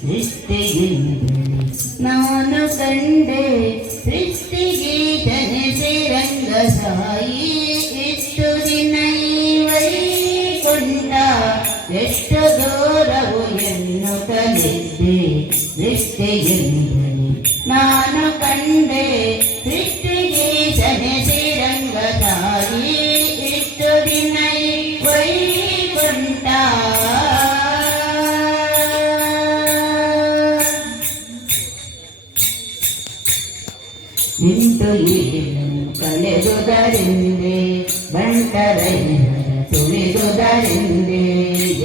ಸೃಷ್ಟಿಗಿಂದಲೇ ನಾನು ಕಂಡೆ ಸೃಷ್ಟಿಗೆ ಜನಿಸಿ ರಂಗಸಾಯಿ ಇಷ್ಟು ದಿನ ವೈಕುಂಠ ಎಷ್ಟು ದೂರವು ಎನ್ನುತ್ತಲಿದ್ದೆ ಸೃಷ್ಟಿಗಿಂದಲೇ ನಾನು ಕಂಡೆ ಸೃಷ್ಟಿಗೆ ಜನಿಸಿ ರಂಗಸಾಯಿ ಇಷ್ಟು ದಿನ ವೈಕುಂಠ ಇಂಟು ಏಳನ್ನು ಕಳೆದುದರಿಂದೆ ಬಂಟರೈನರ ತುಳಿದುದರಿಂದೆ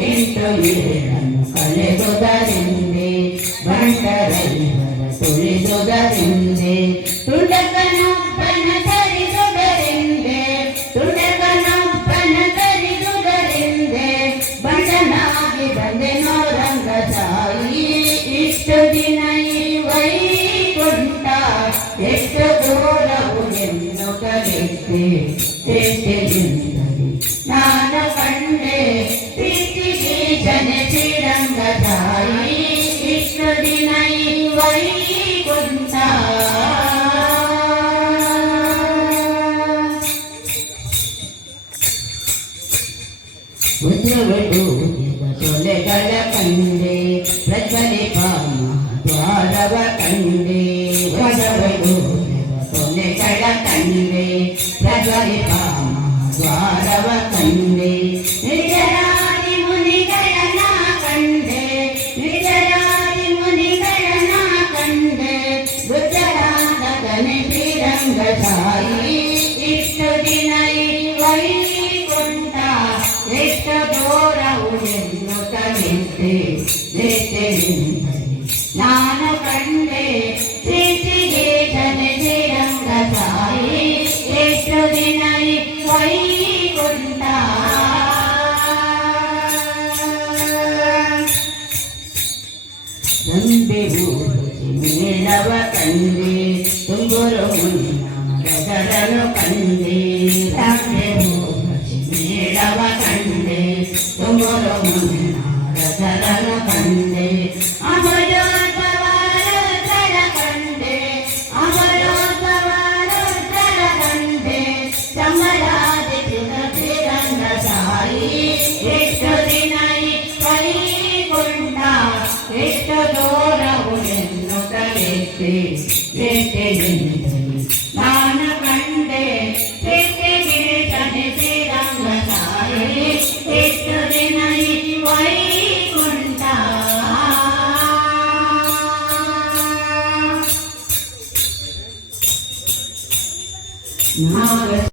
ಎಂಟು ಏಳನ್ನು ಕಳೆದುದರಿಂದೆ ಬಂಟರೈನರ ತುಳಿದುದರಿಂದೆ ತುಡಕನೊಬ್ಬನ ತರಿದುದರಿಂದೆ ತುಡಕನೊಬ್ಬನ ತರಿದುದರಿಂದೆ ಬಂಟನಾಗಿ ಬಂದೆನೋ ರಂಗಸಾಯಿ ಇಷ್ಟು ದಿನ ವೈಕುಂಠ ಎಷ್ಟು ದೂರವು ಎನ್ನುತ್ತಲಿದ್ದೆ ಸೃಷ್ಟಿಗಿಂದಲೇ ನಾನು ಕಂಡೆ ಸೃಷ್ಟಿಗೆ ಜನಿಸಿ ರಂಗಸಾಯಿ ಇಷ್ಟು ದಿನ ವೈಕುಂಠ ಉದ್ರವಟೂರಿದ ತೊಲೆಗಳ ಕಂಡೆ ಪ್ರಜ್ವಲಿಪ ದ್ವಾರವ ಕಂಡೆ ತೊಲೆಗಳ ಕಂಡೆ ಪ್ರಜ್ವಲಿಪ ದ್ವಾರವ ಕಂಡೆ ನಿಜರಾದಿ ಮುನಿಗಳನ್ನ ಕಂಡೆ ನಿಜರಾದಿ ಮುನಿಗಳನ್ನ ಕಂಡೆ ಗುಜರಾದ ಗಣಪಿ ರಂಗಸಾಯಿ ಇಷ್ಟು ದಿನ ವೈಕುಂಠ ಎಷ್ಟು ದೂರವು ಎನ್ನುತ್ತಲಿದ್ದೆ ಸೃಷ್ಟಿಗಿಂದಲೇ ನಾನು ಕಂಡೆ ಸೃಷ್ಟಿಗೆ ಜನಿಸಿ ರಂಗಸಾಯಿ ಎಷ್ಟು ದಿನ ವೈಕುಂಠ ನಂಬಿ ಊರಿಸಿ ಮೇಳವ ಕಂಡೆ ತುಂಬುರು ಮುನ್ನಾರಗರನು ಕಂಡೆ ನಂಬಿ ಊರಿಸಿ ಮೇಳವ ಕಂಡೆ ತುಂಬುರು ಮುನ್ನಾರಗರನು ಕಂಡೆ ಅಮರೋತ್ಸವರುದ್ರ ಕಂಡೆ ಅಮರೋತ್ಸವರುದ್ರ ಕಂಡೆ ಸಮರಾದಿಸಿ ರಂಗಸಾಯಿ ಎಷ್ಟು ದಿನ ವೈಕುಂಠ ಎಷ್ಟು ದೂರವು ಎನ್ನುತ್ತಲಿದ್ದೆ ಸೃಷ್ಟಿಗಿಂದಲೇ ನಾನು ಕಂಡೆ ಸೃಷ್ಟಿಗೆ ಜನಿಸಿ ರಂಗಸಾಯಿ ಎಷ್ಟು ದಿನ ವೈಕುಂಠ ನಾಗ